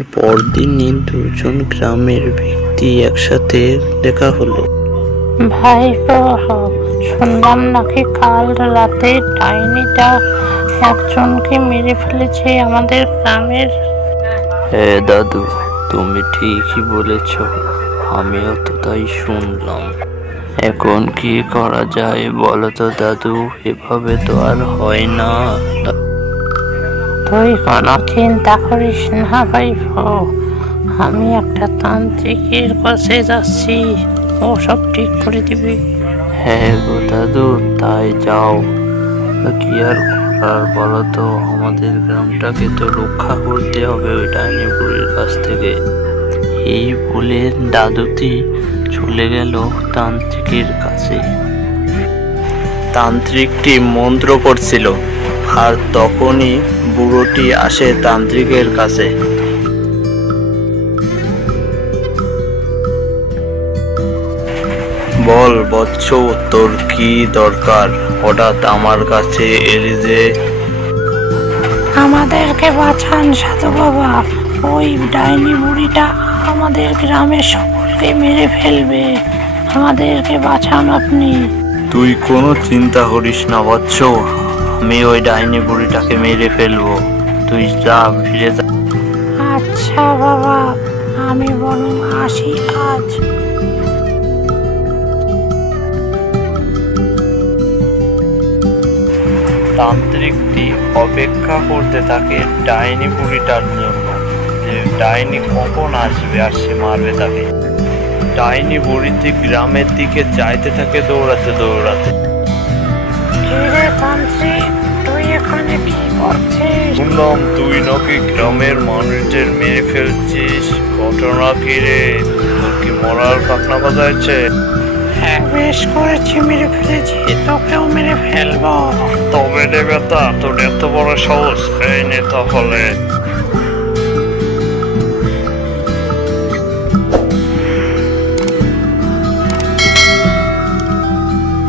পরদিনই দুজন গ্রামের ব্যক্তি একসাথে দেখা হলো। ভাইপো, শুনলাম নাকি কাল রাতে ডাইনিটা একজনকে মেরে ফেলেছে আমাদের গ্রামের। হ্যাঁ দাদু, তুমি ঠিকই বলেছ, আমিও তো তাই শুনলাম। এখন কি করা যায় বলো তো দাদু, এভাবে তো আর হয় না। তুই কোনো চিন্তা করিস না ভাইপো, আমি একটা তান্ত্রিকের কাছে যাচ্ছি, ও সব ঠিক করে দিবে। হ্যাঁ গো দাদু, তাই যাও। কি আর করার বলো তো, আমাদের গ্রামটাকে তো রক্ষা করতে হবে ওই ডাইনি বুড়ির কাছ থেকে। এই বলে দাদুটি চলে গেল তান্ত্রিকের কাছে। তান্ত্রিকটি মন্ত্র পড়ছিল, আর তখনই বুড়োটি আসে তান্ত্রিকের কাছে। বল বৎস, তোর কি দরকার? হঠাৎ আমার কাছে এলি যে? আমাদেরকে বাঁচান সাধু বাবা, ওই ডাইনি বুড়িটা আমাদের গ্রামের সকলকে মেরে ফেলবে, আমাদেরকে বাঁচান আপনি। তুই কোনো চিন্তা করিস না বৎস, আমি ওই ডাইনি বুড়িটাকে মেরে ফেলবো, তুই যা, ফিরে যা। আচ্ছা বাবা, আমি বরং আসি আজ। তান্ত্রিকটি অপেক্ষা করতে থাকে ডাইনি বুড়িটার জন্য, যে ডাইনি কখন আসবে আর সে মারবে তাকে। ডাইনি বুড়িটি গ্রামের দিকে যাইতে থাকে দৌড়াতে দৌড়াতে। কিরে তান্ত্রিক, তুই এখানে কি করছিস? শুনলাম তুই নাকি গ্রামের মানুষদের মেরে ফেলছিস, ঘটনা কি রে? তোর কি মরার পাখনা বাজাইছে? হ্যাঁ, বেশ করেছি, মেরে ফেলেছি, তোকেও মেরে ফেলবো। তবে রে বেটা, তোর এত বড় সাহস! এই নে তাহলে।